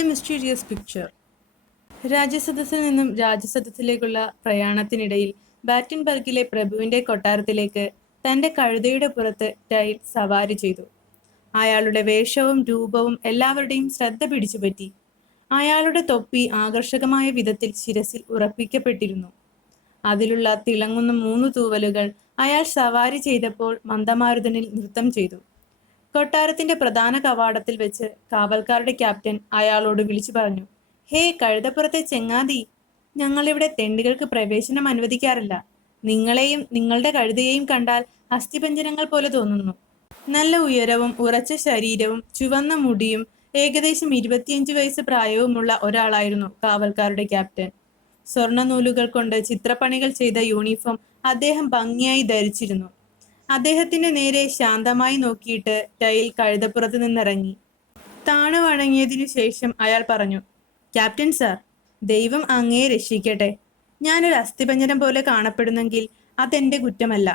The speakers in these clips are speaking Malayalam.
The mysterious picture. രാജ്യസദസ്സിൽ നിന്നും രാജ്യസദസ്സിലേക്കുള്ള പ്രയാണത്തിനിടയിൽ ബാറ്റൻബർഗിലെ പ്രഭുവിന്റെ കൊട്ടാരത്തിലേക്ക് തന്റെ കഴുതയുടെ പുറത്ത് ടൈൽ സവാരി ചെയ്തു. അയാളുടെ വേഷവും രൂപവും എല്ലാവരുടെയും ശ്രദ്ധ പിടിച്ചുപറ്റി. അയാളുടെ തൊപ്പി ആകർഷകമായ വിധത്തിൽ ശിരസിൽ ഉറപ്പിക്കപ്പെട്ടിരുന്നു. അതിലുള്ള തിളങ്ങുന്ന 3 തൂവലുകൾ അയാൾ സവാരി ചെയ്തപ്പോൾ മന്ദമാരുതനിൽ നൃത്തം ചെയ്തു. കൊട്ടാരത്തിന്റെ പ്രധാന കവാടത്തിൽ വെച്ച് കാവൽക്കാരുടെ ക്യാപ്റ്റൻ അയാളോട് വിളിച്ചു പറഞ്ഞു, ഹേ കഴുതപ്പുറത്തെ ചെങ്ങാതി, ഞങ്ങളിവിടെ തെണ്ടികൾക്ക് പ്രവേശനം അനുവദിക്കാറില്ല. നിങ്ങളെയും നിങ്ങളുടെ കഴുതയെയും കണ്ടാൽ അസ്ഥിപഞ്ജരങ്ങൾ പോലെ തോന്നുന്നു. നല്ല ഉയരവും ഉറച്ച ശരീരവും ചുവന്ന മുടിയും ഏകദേശം 25 വയസ്സ് പ്രായവുമുള്ള ഒരാളായിരുന്നു കാവൽക്കാരുടെ ക്യാപ്റ്റൻ. സ്വർണ്ണ നൂലുകൾ കൊണ്ട് ചിത്രപ്പണികൾ ചെയ്ത യൂണിഫോം അദ്ദേഹം ഭംഗിയായി ധരിച്ചിരുന്നു. അദ്ദേഹത്തിന്റെ നേരെ ശാന്തമായി നോക്കിയിട്ട് ടൈൽ കഴുതപ്പുറത്ത് നിന്നിറങ്ങി. താണു വണങ്ങിയതിനു ശേഷം അയാൾ പറഞ്ഞു, ക്യാപ്റ്റൻ സാർ, ദൈവം അങ്ങയെ രക്ഷിക്കട്ടെ. ഞാനൊരു അസ്ഥിപഞ്ജരം പോലെ കാണപ്പെടുന്നെങ്കിൽ അതെന്റെ കുറ്റമല്ല.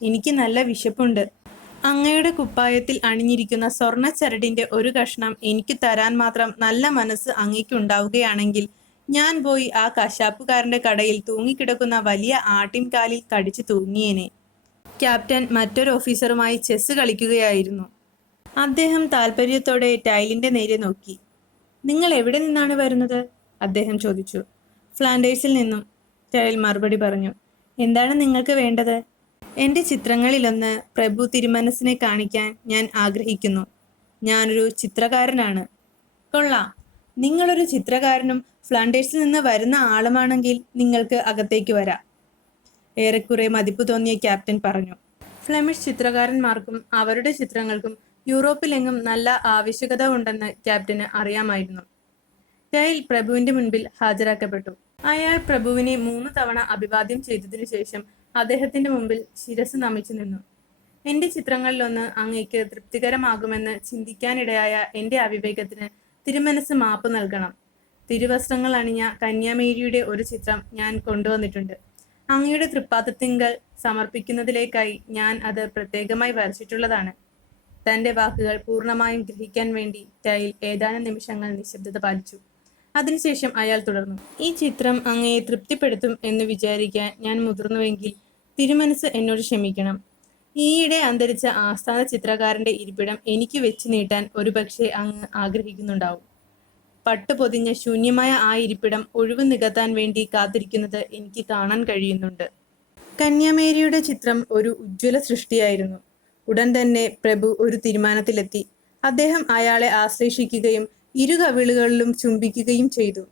എനിക്ക് നല്ല വിശപ്പുണ്ട്. അങ്ങയുടെ കുപ്പായത്തിൽ അണിഞ്ഞിരിക്കുന്ന സ്വർണ്ണ ചരടിന്റെ ഒരു കഷ്ണം എനിക്ക് തരാൻ മാത്രം നല്ല മനസ്സ് അങ്ങയ്ക്കുണ്ടാവുകയാണെങ്കിൽ ഞാൻ പോയി ആ കശാപ്പുകാരന്റെ കടയിൽ തൂങ്ങിക്കിടക്കുന്ന വലിയ ആട്ടിൻകാലിൽ കടിച്ചു തൂങ്ങിയേനെ. ക്യാപ്റ്റൻ മറ്റൊരു ഓഫീസറുമായി ചെസ് കളിക്കുകയായിരുന്നു. അദ്ദേഹം താല്പര്യത്തോടെ ടൈലിന്റെ നേരെ നോക്കി. നിങ്ങൾ എവിടെ നിന്നാണ് വരുന്നത്? അദ്ദേഹം ചോദിച്ചു. ഫ്ലാൻഡേഴ്സിൽ നിന്നും, ടൈൽ മറുപടി പറഞ്ഞു. എന്താണ് നിങ്ങൾക്ക് വേണ്ടത്? എൻ്റെ ചിത്രങ്ങളിലൊന്ന് പ്രഭു തിരുമനസിനെ കാണിക്കാൻ ഞാൻ ആഗ്രഹിക്കുന്നു. ഞാനൊരു ചിത്രകാരനാണ്. കൊള്ളാം, നിങ്ങളൊരു ചിത്രകാരനും ഫ്ലാൻഡേഴ്സിൽ നിന്ന് വരുന്ന ആളുമാണെങ്കിൽ നിങ്ങൾക്ക് അകത്തേക്ക് വരാം, ഏറെക്കുറെ മതിപ്പ് തോന്നിയ ക്യാപ്റ്റൻ പറഞ്ഞു. ഫ്ലെമിഷ് ചിത്രകാരന്മാർക്കും അവരുടെ ചിത്രങ്ങൾക്കും യൂറോപ്പിലെങ്ങും നല്ല ആവശ്യകത ഉണ്ടെന്ന് ക്യാപ്റ്റന് അറിയാമായിരുന്നു. ടൈൽ പ്രഭുവിന്റെ മുൻപിൽ ഹാജരാക്കപ്പെട്ടു. അയാൾ പ്രഭുവിനെ 3 തവണ അഭിവാദ്യം ചെയ്തതിനു ശേഷം അദ്ദേഹത്തിന്റെ മുമ്പിൽ ശിരസ് നമിച്ചു നിന്നു. എന്റെ ചിത്രങ്ങളിലൊന്ന് അങ്ങയ്ക്ക് തൃപ്തികരമാകുമെന്ന് ചിന്തിക്കാനിടയായ എന്റെ അവിവേകത്തിന് തിരുമനസ് മാപ്പ് നൽകണം. തിരുവസ്ത്രങ്ങൾ അണിഞ്ഞ കന്യാമേരിയുടെ ഒരു ചിത്രം ഞാൻ കൊണ്ടുവന്നിട്ടുണ്ട്. അങ്ങയുടെ തൃപ്പാദത്തിങ്കൽ സമർപ്പിക്കുന്നതിലേക്കായി ഞാൻ അത് പ്രത്യേകമായി വരച്ചിട്ടുള്ളതാണ്. തന്റെ വാക്കുകൾ പൂർണ്ണമായും ഗ്രഹിക്കാൻ വേണ്ടി ടൈൽ ഏതാനും നിമിഷങ്ങൾ നിശബ്ദത പാലിച്ചു. അതിനുശേഷം അയാൾ തുടർന്നു, ഈ ചിത്രം അങ്ങയെ തൃപ്തിപ്പെടുത്തും എന്ന് വിചാരിക്കാൻ ഞാൻ മുതിർന്നുവെങ്കിൽ തിരുമനസ് എന്നോട് ക്ഷമിക്കണം. ഈയിടെ അന്തരിച്ച ആസ്ഥാന ചിത്രകാരന്റെ ഇരിപ്പിടം എനിക്ക് വെച്ച് നീട്ടാൻ ഒരുപക്ഷെ അങ്ങ് ആഗ്രഹിക്കുന്നുണ്ടാവും. പട്ടുപൊതിഞ്ഞ ശൂന്യമായ ആ ഇരിപ്പിടം ഒഴിവ് നികത്താൻ വേണ്ടി കാത്തിരിക്കുന്നത് എനിക്ക് കാണാൻ കഴിയുന്നുണ്ട്. കന്യാമേരിയുടെ ചിത്രം ഒരു ഉജ്ജ്വല സൃഷ്ടിയായിരുന്നു. ഉടൻ തന്നെ പ്രഭു ഒരു തീരുമാനത്തിലെത്തി. അദ്ദേഹം അയാളെ ആശ്ലേഷിക്കുകയും 2 കവിളുകളിലും ചുംബിക്കുകയും ചെയ്തു.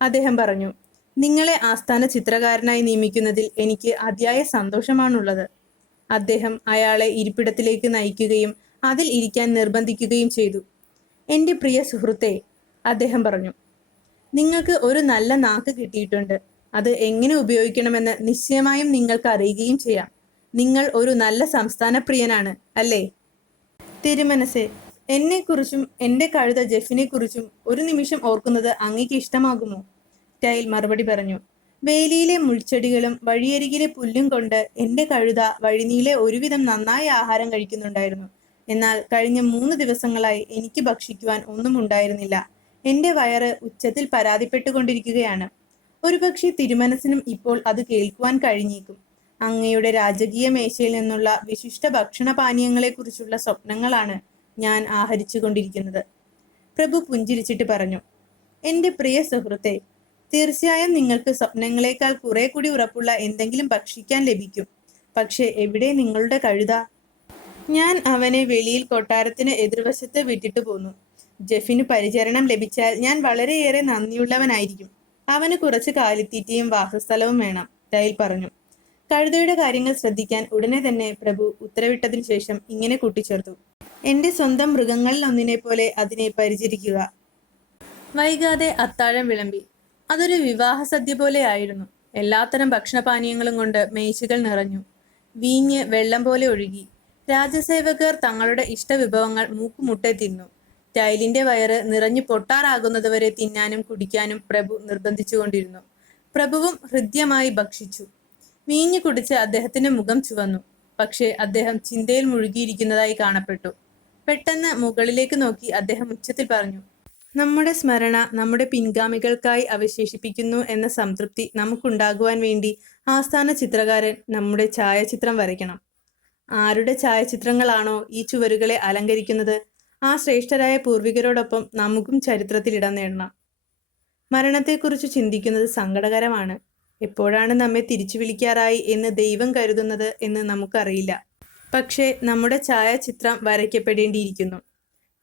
അദ്ദേഹം പറഞ്ഞു, നിങ്ങളെ ആസ്ഥാന ചിത്രകാരനായി നിയമിക്കുന്നതിൽ എനിക്ക് അതിയായ സന്തോഷമാണുള്ളത്. അദ്ദേഹം അയാളെ ഇരിപ്പിടത്തിലേക്ക് നയിക്കുകയും അതിൽ ഇരിക്കാൻ നിർബന്ധിക്കുകയും ചെയ്തു. എൻ്റെ പ്രിയ സുഹൃത്തേ, അദ്ദേഹം പറഞ്ഞു, നിങ്ങൾക്ക് ഒരു നല്ല നാക്ക് കിട്ടിയിട്ടുണ്ട്. അത് എങ്ങനെ ഉപയോഗിക്കണമെന്ന് നിശ്ചയമായും നിങ്ങൾക്ക് അറിയുകയും ചെയ്യാം. നിങ്ങൾ ഒരു നല്ല സംസ്ഥാന പ്രിയനാണ്, അല്ലേ? തിരുമനസേ, എന്നെക്കുറിച്ചും എൻ്റെ കഴുത ജെഫിനെ കുറിച്ചും ഒരു നിമിഷം ഓർക്കുന്നത് അങ്ങേക്ക് ഇഷ്ടമാകുമോ? ടൈൽ മറുപടി പറഞ്ഞു. വേലിയിലെ മുൾച്ചെടികളും വഴിയരികിലെ പുല്ലും കൊണ്ട് എൻ്റെ കഴുത വഴിനീളെ ഒരുവിധം നന്നായി ആഹാരം കഴിക്കുന്നുണ്ടായിരുന്നു. എന്നാൽ കഴിഞ്ഞ 3 ദിവസങ്ങളായി എനിക്ക് ഭക്ഷിക്കുവാൻ ഒന്നും ഉണ്ടായിരുന്നില്ല. എൻ്റെ വയറ് ഉച്ചത്തിൽ പരാതിപ്പെട്ടുകൊണ്ടിരിക്കുകയാണ്. ഒരുപക്ഷെ തിരുമനസിനും ഇപ്പോൾ അത് കേൾക്കുവാൻ കഴിഞ്ഞേക്കും. അങ്ങയുടെ രാജകീയ മേശയിൽ നിന്നുള്ള വിശിഷ്ട ഭക്ഷണപാനീയങ്ങളെക്കുറിച്ചുള്ള സ്വപ്നങ്ങളാണ് ഞാൻ ആഹരിച്ചു കൊണ്ടിരിക്കുന്നത്. പ്രഭു പുഞ്ചിരിച്ചിട്ട് പറഞ്ഞു, എൻ്റെ പ്രിയ സുഹൃത്തെ, തീർച്ചയായും നിങ്ങൾക്ക് സ്വപ്നങ്ങളെക്കാൾ കുറെ കൂടി ഉറപ്പുള്ള എന്തെങ്കിലും ഭക്ഷിക്കാൻ ലഭിക്കും. പക്ഷെ എവിടെ നിങ്ങളുടെ കഴുത? ഞാൻ അവനെ വെളിയിൽ കൊട്ടാരത്തിന് എതിർവശത്ത് വിട്ടിട്ട് പോന്നു. ജെഫിന് പരിചരണം ലഭിച്ചാൽ ഞാൻ വളരെയേറെ നന്ദിയുള്ളവനായിരിക്കും. അവന് കുറച്ച് കാലിത്തീറ്റയും വാസസ്ഥലവും വേണം, ടൈൽ പറഞ്ഞു. കഴുതയുടെ കാര്യങ്ങൾ ശ്രദ്ധിക്കാൻ ഉടനെ തന്നെ പ്രഭു ഉത്തരവിട്ടതിനു ശേഷം ഇങ്ങനെ കൂട്ടിച്ചേർത്തു, എൻ്റെ സ്വന്തം മൃഗങ്ങളിൽ ഒന്നിനെ പോലെ അതിനെ പരിചരിക്കുക. വൈകാതെ അത്താഴം വിളമ്പി. അതൊരു വിവാഹ സദ്യ പോലെ ആയിരുന്നു. എല്ലാത്തരം ഭക്ഷണപാനീയങ്ങളും കൊണ്ട് മേശകൾ നിറഞ്ഞു. വീഞ്ഞ് വെള്ളം പോലെ ഒഴുകി. രാജസേവകർ തങ്ങളുടെ ഇഷ്ടവിഭവങ്ങൾ മൂക്കുമുട്ടെ തിന്നു. ടൈലിന്റെ വയറ് നിറഞ്ഞു പൊട്ടാറാകുന്നതുവരെ തിന്നാനും കുടിക്കാനും പ്രഭു നിർബന്ധിച്ചുകൊണ്ടിരുന്നു. പ്രഭുവും ഹൃദ്യമായി ഭക്ഷിച്ചു. വീഞ്ഞു കുടിച്ച് അദ്ദേഹത്തിന്റെ മുഖം ചുവന്നു. പക്ഷേ അദ്ദേഹം ചിന്തയിൽ മുഴുകിയിരിക്കുന്നതായി കാണപ്പെട്ടു. പെട്ടെന്ന് മുകളിലേക്ക് നോക്കി അദ്ദേഹം ഉച്ചത്തിൽ പറഞ്ഞു, നമ്മുടെ സ്മരണ നമ്മുടെ പിൻഗാമികൾക്കായി അവശേഷിപ്പിക്കുന്നു എന്ന സംതൃപ്തി നമുക്കുണ്ടാകുവാൻ വേണ്ടി ആസ്ഥാന ചിത്രകാരൻ നമ്മുടെ ഛായാചിത്രം വരയ്ക്കണം. ആരുടെ ഛായാചിത്രങ്ങളാണോ ഈ ചുവരുകളെ അലങ്കരിക്കുന്നത്, ആ ശ്രേഷ്ഠരായ പൂർവികരോടൊപ്പം നമുക്കും ചരിത്രത്തിൽ ഇടം നേടണം. മരണത്തെക്കുറിച്ച് ചിന്തിക്കുന്നത് സങ്കടകരമാണ്. എപ്പോഴാണ് നമ്മെ തിരിച്ചു വിളിക്കാറായി എന്ന് ദൈവം കരുതുന്നത് എന്ന് നമുക്കറിയില്ല. പക്ഷേ നമ്മുടെ ഛായാചിത്രം വരയ്ക്കപ്പെടേണ്ടിയിരിക്കുന്നു.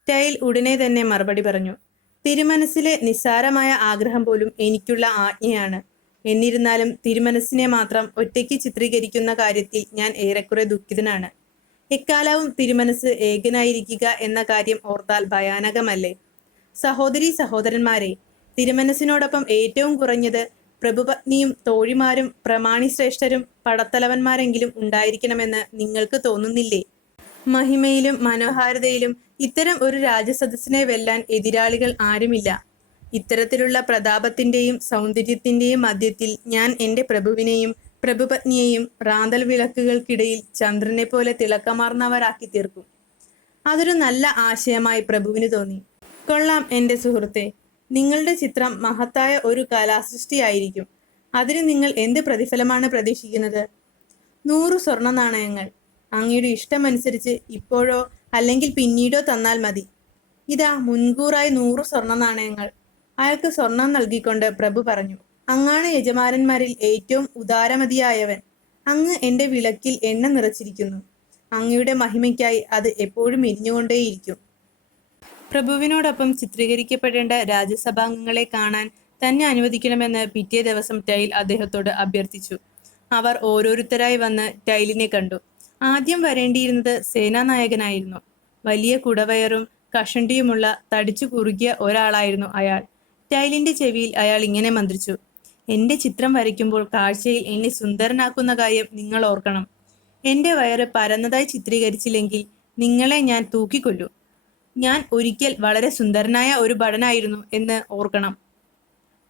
ടൈൽ ഉടനെ തന്നെ മറുപടി പറഞ്ഞു. തിരുമനസ്സിലെ നിസ്സാരമായ ആഗ്രഹം പോലും എനിക്കുള്ള ആജ്ഞയാണ്. എന്നിരുന്നാലും തിരുമനസ്സിനെ മാത്രം ഒറ്റയ്ക്ക് ചിത്രീകരിക്കുന്ന കാര്യത്തിൽ ഞാൻ ഏറെക്കുറെ ദുഃഖിതനാണ്. എക്കാലവും തിരുമനസ് ഏകനായിരിക്കുക എന്ന കാര്യം ഓർത്താൽ ഭയാനകമല്ലേ? സഹോദരീ സഹോദരന്മാരെ, തിരുമനസിനോടൊപ്പം ഏറ്റവും കുറഞ്ഞത് പ്രഭുപത്നിയും തോഴിമാരും പ്രമാണിശ്രേഷ്ഠരും പടത്തലവന്മാരെങ്കിലും ഉണ്ടായിരിക്കണമെന്ന് നിങ്ങൾക്ക് തോന്നുന്നില്ലേ? മഹിമയിലും മനോഹാരിതയിലും ഇത്തരം ഒരു രാജസദസ്സിനെ വെല്ലാൻ എതിരാളികൾ ആരുമില്ല. ഇത്തരത്തിലുള്ള പ്രതാപത്തിന്റെയും സൗന്ദര്യത്തിന്റെയും മധ്യത്തിൽ ഞാൻ എൻ്റെ പ്രഭുവിനെയും പ്രഭുപത്നിയെയും റാന്തൽ വിളക്കുകൾക്കിടയിൽ ചന്ദ്രനെ പോലെ തിളക്കമാർന്നവരാക്കി തീർക്കും. അതൊരു നല്ല ആശയമായി പ്രഭുവിന് തോന്നി. കൊള്ളാം എൻ്റെ സുഹൃത്തെ, നിങ്ങളുടെ ചിത്രം മഹത്തായ ഒരു കലാസൃഷ്ടിയായിരിക്കും. അതിന് നിങ്ങൾ എന്ത് പ്രതിഫലമാണ് പ്രതീക്ഷിക്കുന്നത്? 100 സ്വർണ്ണ നാണയങ്ങൾ. അങ്ങയുടെ ഇഷ്ടമനുസരിച്ച് ഇപ്പോഴോ അല്ലെങ്കിൽ പിന്നീടോ തന്നാൽ മതി. ഇതാ മുൻകൂറായി 100 സ്വർണ്ണ നാണയങ്ങൾ. അയാൾക്ക് സ്വർണം നൽകിക്കൊണ്ട് പ്രഭു പറഞ്ഞു. അങ്ങാണ് യജമാനന്മാരിൽ ഏറ്റവും ഉദാരമതിയായവൻ. അങ്ങ് എൻ്റെ വിളക്കിൽ എണ്ണ നിറച്ചിരിക്കുന്നു. അങ്ങയുടെ മഹിമയ്ക്കായി അത് എപ്പോഴും എരിഞ്ഞുകൊണ്ടേയിരിക്കും. പ്രഭുവിനോടൊപ്പം ചിത്രീകരിക്കപ്പെടേണ്ട രാജ്യസഭാംഗങ്ങളെ കാണാൻ തന്നെ അനുവദിക്കണമെന്ന് പിറ്റേ ദിവസം ടൈൽ അദ്ദേഹത്തോട് അഭ്യർത്ഥിച്ചു. അവർ ഓരോരുത്തരായി വന്ന് ടൈലിനെ കണ്ടു. ആദ്യം വരേണ്ടിയിരുന്നത് സേനാനായകനായിരുന്നു. വലിയ കുടവയറും കഷണ്ടിയുമുള്ള തടിച്ചു കുറുകിയ ഒരാളായിരുന്നു അയാൾ. ടൈലിന്റെ ചെവിയിൽ അയാൾ ഇങ്ങനെ മന്ത്രിച്ചു. എൻ്റെ ചിത്രം വരയ്ക്കുമ്പോൾ കാഴ്ചയിൽ എന്നെ സുന്ദരനാക്കുന്ന കാര്യം നിങ്ങൾ ഓർക്കണം. എൻ്റെ വയറ് പരന്നതായി ചിത്രീകരിച്ചില്ലെങ്കിൽ നിങ്ങളെ ഞാൻ തൂക്കിക്കൊല്ലു. ഞാൻ ഒരിക്കൽ വളരെ സുന്ദരനായ ഒരു ഭടനായിരുന്നു എന്ന് ഓർക്കണം.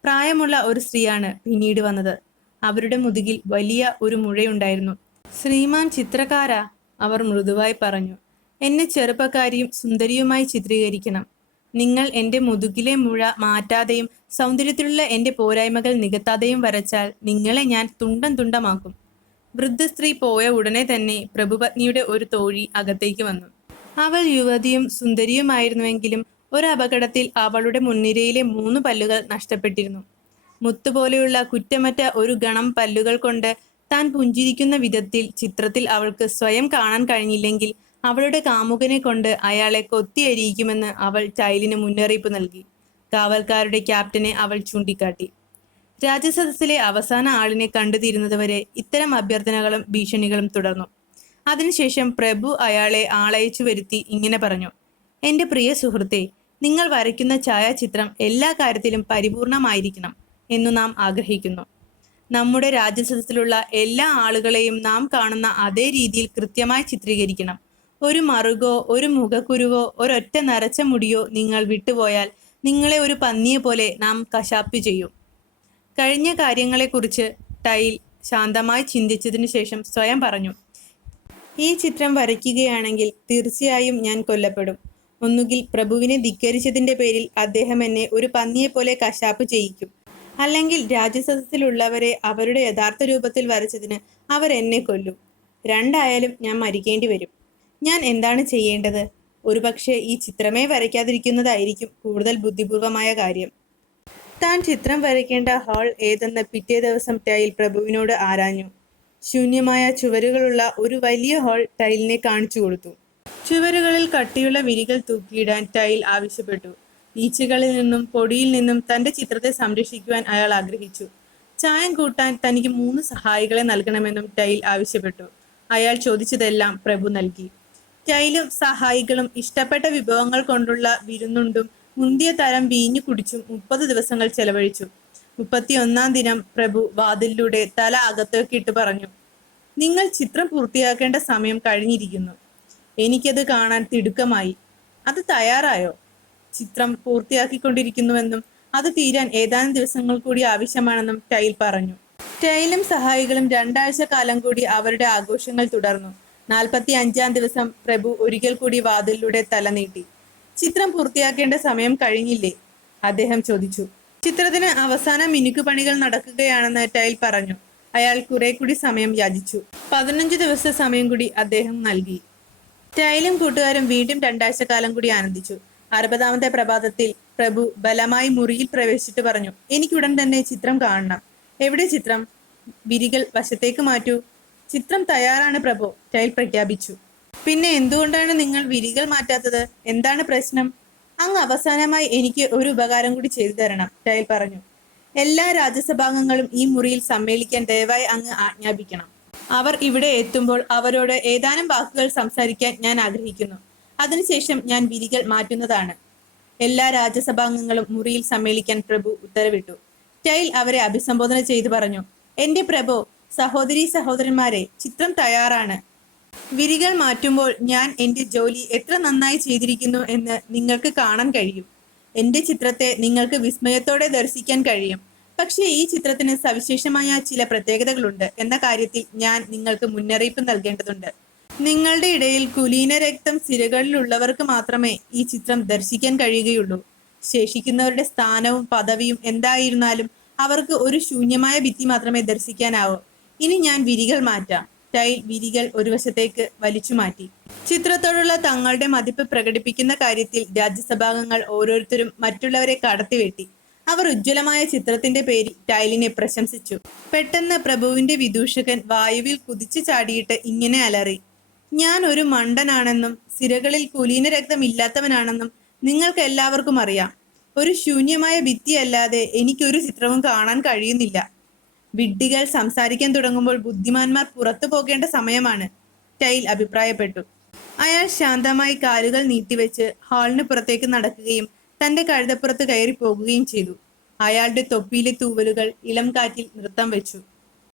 പ്രായമുള്ള ഒരു സ്ത്രീയാണ് പിന്നീട് വന്നത്. അവരുടെ മുതുകിൽ വലിയ ഒരു മുഴയുണ്ടായിരുന്നു. ശ്രീമാൻ ചിത്രകാരാ, അവർ മൃദുവായി പറഞ്ഞു. എന്നെ ചെറുപ്പക്കാരിയും സുന്ദരിയുമായി ചിത്രീകരിക്കണം. നിങ്ങൾ എൻ്റെ മുതുകിലെ മുഴ മാറ്റാതെയും സൗന്ദര്യത്തിലുള്ള എൻ്റെ പോരായ്മകൾ നികത്താതെയും വരച്ചാൽ നിങ്ങളെ ഞാൻ തുണ്ടം തുണ്ടമാക്കും. വൃദ്ധ സ്ത്രീ പോയ ഉടനെ തന്നെ പ്രഭുപത്നിയുടെ ഒരു തോഴി അകത്തേക്ക് വന്നു. അവൾ യുവതിയും സുന്ദരിയുമായിരുന്നുവെങ്കിലും ഒരു അപകടത്തിൽ അവളുടെ മുൻനിരയിലെ 3 പല്ലുകൾ നഷ്ടപ്പെട്ടിരുന്നു. മുത്തുപോലെയുള്ള കുറ്റമറ്റ ഒരു ഗണം പല്ലുകൾ കൊണ്ട് താൻ പുഞ്ചിരിക്കുന്ന വിധത്തിൽ ചിത്രത്തിൽ അവൾക്ക് സ്വയം കാണാൻ കഴിഞ്ഞില്ലെങ്കിൽ അവളുടെ കാമുകനെ കൊണ്ട് അയാളെ കൊത്തിയരിയിക്കുമെന്ന് അവൾ ടൈലിന് മുന്നറിയിപ്പ് നൽകി. കാവൽക്കാരുടെ ക്യാപ്റ്റനെ അവൾ ചൂണ്ടിക്കാട്ടി. രാജസദസ്സിലെ അവസാന ആളിനെ കണ്ടുതീരുന്നതുവരെ ഇത്തരം അഭ്യർത്ഥനകളും ഭീഷണികളും തുടർന്നു. അതിനുശേഷം പ്രഭു അയാളെ ആളയച്ചു വരുത്തി ഇങ്ങനെ പറഞ്ഞു. എൻ്റെ പ്രിയ സുഹൃത്തെ, നിങ്ങൾ വരയ്ക്കുന്ന ഛായാചിത്രം എല്ലാ കാര്യത്തിലും പരിപൂർണമായിരിക്കണം എന്നു നാം ആഗ്രഹിക്കുന്നു. നമ്മുടെ രാജസദസ്സിലുള്ള എല്ലാ ആളുകളെയും നാം കാണുന്ന അതേ രീതിയിൽ കൃത്യമായി ചിത്രീകരിക്കണം. ഒരു മറുകോ ഒരു മുഖക്കുരുവോ ഒരൊറ്റ നരച്ച മുടിയോ നിങ്ങൾ വിട്ടുപോയാൽ നിങ്ങളെ ഒരു പന്നിയെ പോലെ നാം കശാപ്പ് ചെയ്യും. കഴിഞ്ഞ കാര്യങ്ങളെക്കുറിച്ച് ടൈൽ ശാന്തമായി ചിന്തിച്ചതിനു ശേഷം സ്വയം പറഞ്ഞു. ഈ ചിത്രം വരയ്ക്കുകയാണെങ്കിൽ തീർച്ചയായും ഞാൻ കൊല്ലപ്പെടും. ഒന്നുകിൽ പ്രഭുവിനെ ധിക്കരിച്ചതിൻ്റെ പേരിൽ അദ്ദേഹം എന്നെ ഒരു പന്നിയെപ്പോലെ കശാപ്പ് ചെയ്യിക്കും, അല്ലെങ്കിൽ രാജസദസ്സിലുള്ളവരെ അവരുടെ യഥാർത്ഥ രൂപത്തിൽ വരച്ചതിന് അവർ എന്നെ കൊല്ലും. രണ്ടായാലും ഞാൻ മരിക്കേണ്ടി വരും. ഞാൻ എന്താണ് ചെയ്യേണ്ടത്? ഒരുപക്ഷെ ഈ ചിത്രമേ വരയ്ക്കാതിരിക്കുന്നതായിരിക്കും കൂടുതൽ ബുദ്ധിപൂർവമായ കാര്യം. താൻ ചിത്രം വരയ്ക്കേണ്ട ഹാൾ ഏതെന്ന് പിറ്റേ ദിവസം ടൈൽ പ്രഭുവിനോട് ആരാഞ്ഞു. ശൂന്യമായ ചുവരുകളുള്ള ഒരു വലിയ ഹാൾ ടൈലിനെ കാണിച്ചു കൊടുത്തു. ചുവരുകളിൽ കട്ടിയുള്ള വിരികൾ തൂക്കിയിടാൻ ടൈൽ ആവശ്യപ്പെട്ടു. ഈച്ചകളിൽ നിന്നും പൊടിയിൽ നിന്നും തൻ്റെ ചിത്രത്തെ സംരക്ഷിക്കുവാൻ അയാൾ ആഗ്രഹിച്ചു. ചായം കൂട്ടാൻ തനിക്ക് 3 സഹായികളെ നൽകണമെന്നും ടൈൽ ആവശ്യപ്പെട്ടു. അയാൾ ചോദിച്ചതെല്ലാം പ്രഭു നൽകി. ടൈലും സഹായികളും ഇഷ്ടപ്പെട്ട വിഭവങ്ങൾ കൊണ്ടുള്ള വിരുന്നുണ്ടും മുന്തിയ തരം വീഞ്ഞു കുടിച്ചും 30 ദിവസങ്ങൾ ചെലവഴിച്ചു. 31-ാം ദിനം പ്രഭു വാതിലിലൂടെ തല അകത്തേക്കിട്ട് പറഞ്ഞു. നിങ്ങൾ ചിത്രം പൂർത്തിയാക്കേണ്ട സമയം കഴിഞ്ഞിരിക്കുന്നു. എനിക്കത് കാണാൻ തിടുക്കമായി. അത് തയ്യാറായോ? ചിത്രം പൂർത്തിയാക്കിക്കൊണ്ടിരിക്കുന്നുവെന്നും അത് തീരാൻ ഏതാനും ദിവസങ്ങൾ കൂടി ആവശ്യമാണെന്നും ടൈൽ പറഞ്ഞു. ടൈലും സഹായികളും 2 ആഴ്ച കാലം കൂടി അവരുടെ ആഘോഷങ്ങൾ തുടർന്നു. 45-ാം ദിവസം പ്രഭു ഒരിക്കൽ കൂടി വാതിലിലൂടെ തല നീട്ടി. ചിത്രം പൂർത്തിയാക്കേണ്ട സമയം കഴിഞ്ഞില്ലേ? അദ്ദേഹം ചോദിച്ചു. ചിത്രത്തിന് അവസാന മിനുക്കുപണികൾ നടക്കുകയാണെന്ന് ടൈൽ പറഞ്ഞു. അയാൾ കുറെ കൂടി സമയം യാചിച്ചു. 15 ദിവസത്തെ സമയം കൂടി അദ്ദേഹം നൽകി. ടൈലും കൂട്ടുകാരും വീണ്ടും 2 ആഴ്ചക്കാലം കൂടി ആനന്ദിച്ചു. 60ാമത്തെ പ്രഭാതത്തിൽ പ്രഭു ബലമായി മുറിയിൽ പ്രവേശിച്ചിട്ട് പറഞ്ഞു, എനിക്കുടൻ തന്നെ ചിത്രം കാണണം. എവിടെ ചിത്രം? വിരികൾ വശത്തേക്ക് മാറ്റൂ. ചിത്രം തയ്യാറാണ് പ്രഭു, ടൈൽ പ്രഖ്യാപിച്ചു. പിന്നെ എന്തുകൊണ്ടാണ് നിങ്ങൾ വിരികൾ മാറ്റാത്തത്? എന്താണ് പ്രശ്നം? അങ്ങ് അവസാനമായി എനിക്ക് ഒരു ഉപകാരം കൂടി ചെയ്തു തരണം, ടൈൽ പറഞ്ഞു. എല്ലാ രാജ്യസഭാംഗങ്ങളും ഈ മുറിയിൽ സമ്മേളിക്കാൻ ദയവായി അങ്ങ് ആജ്ഞാപിക്കണം. അവർ ഇവിടെ എത്തുമ്പോൾ അവരോട് ഏതാനും വാക്കുകൾ സംസാരിക്കാൻ ഞാൻ ആഗ്രഹിക്കുന്നു. അതിനുശേഷം ഞാൻ വിരികൾ മാറ്റുന്നതാണ്. എല്ലാ രാജ്യസഭാംഗങ്ങളും മുറിയിൽ സമ്മേളിക്കാൻ പ്രഭു ഉത്തരവിട്ടു. ടൈൽ അവരെ അഭിസംബോധന ചെയ്തു പറഞ്ഞു, എന്റെ പ്രഭു, സഹോദരീ സഹോദരന്മാരെ, ചിത്രം തയ്യാറാണ്. വിരികൾ മാറ്റുമ്പോൾ ഞാൻ എന്റെ ജോലി എത്ര നന്നായി ചെയ്തിരിക്കുന്നു എന്ന് നിങ്ങൾക്ക് കാണാൻ കഴിയും. എന്റെ ചിത്രത്തെ നിങ്ങൾക്ക് വിസ്മയത്തോടെ ദർശിക്കാൻ കഴിയും. പക്ഷേ ഈ ചിത്രത്തിന് സവിശേഷമായ ചില പ്രത്യേകതകളുണ്ട് എന്ന കാര്യത്തിൽ ഞാൻ നിങ്ങൾക്ക് മുന്നറിയിപ്പ് നൽകേണ്ടതുണ്ട്. നിങ്ങളുടെ ഇടയിൽ കുലീന രക്തം സിരകളിലുള്ളവർക്ക് മാത്രമേ ഈ ചിത്രം ദർശിക്കാൻ കഴിയുകയുള്ളൂ. ശേഷിക്കുന്നവരുടെ സ്ഥാനവും പദവിയും എന്തായിരുന്നാലും അവർക്ക് ഒരു ശൂന്യമായ ഭിത്തി മാത്രമേ ദർശിക്കാനാവൂ. ഇനി ഞാൻ വിരികൾ മാറ്റാം. ടൈൽ വിരികൾ ഒരു വശത്തേക്ക് വലിച്ചു മാറ്റി. ചിത്രത്തോടുള്ള തങ്ങളുടെ മതിപ്പ് പ്രകടിപ്പിക്കുന്ന കാര്യത്തിൽ രാജ്യസഭാംഗങ്ങൾ ഓരോരുത്തരും മറ്റുള്ളവരെ കടത്തിവെട്ടി. അവർ ഉജ്ജ്വലമായ ചിത്രത്തിന്റെ പേരിൽ ടൈലിനെ പ്രശംസിച്ചു. പെട്ടെന്ന് പ്രഭുവിന്റെ വിദൂഷകൻ വായുവിൽ കുതിച്ചു ചാടിയിട്ട് ഇങ്ങനെ അലറി, ഞാൻ ഒരു മണ്ടനാണെന്നും സിരകളിൽ കുലീന രക്തം ഇല്ലാത്തവനാണെന്നും നിങ്ങൾക്ക് എല്ലാവർക്കും അറിയാം. ഒരു ശൂന്യമായ ഭിത്തിയല്ലാതെ എനിക്കൊരു ചിത്രവും കാണാൻ കഴിയുന്നില്ല. വിഡ്ഢികൾ സംസാരിക്കാൻ തുടങ്ങുമ്പോൾ ബുദ്ധിമാന്മാർ പുറത്തു പോകേണ്ട സമയമാണ്, ടൈൽ അഭിപ്രായപ്പെട്ടു. അയാൾ ശാന്തമായി കാലുകൾ നീട്ടിവെച്ച് ഹാളിന് പുറത്തേക്ക് നടക്കുകയും തന്റെ കഴുതപ്പുറത്ത് കയറി പോകുകയും ചെയ്തു. അയാളുടെ തൊപ്പിയിലെ തൂവലുകൾ ഇളം കാറ്റിൽ നൃത്തം വെച്ചു.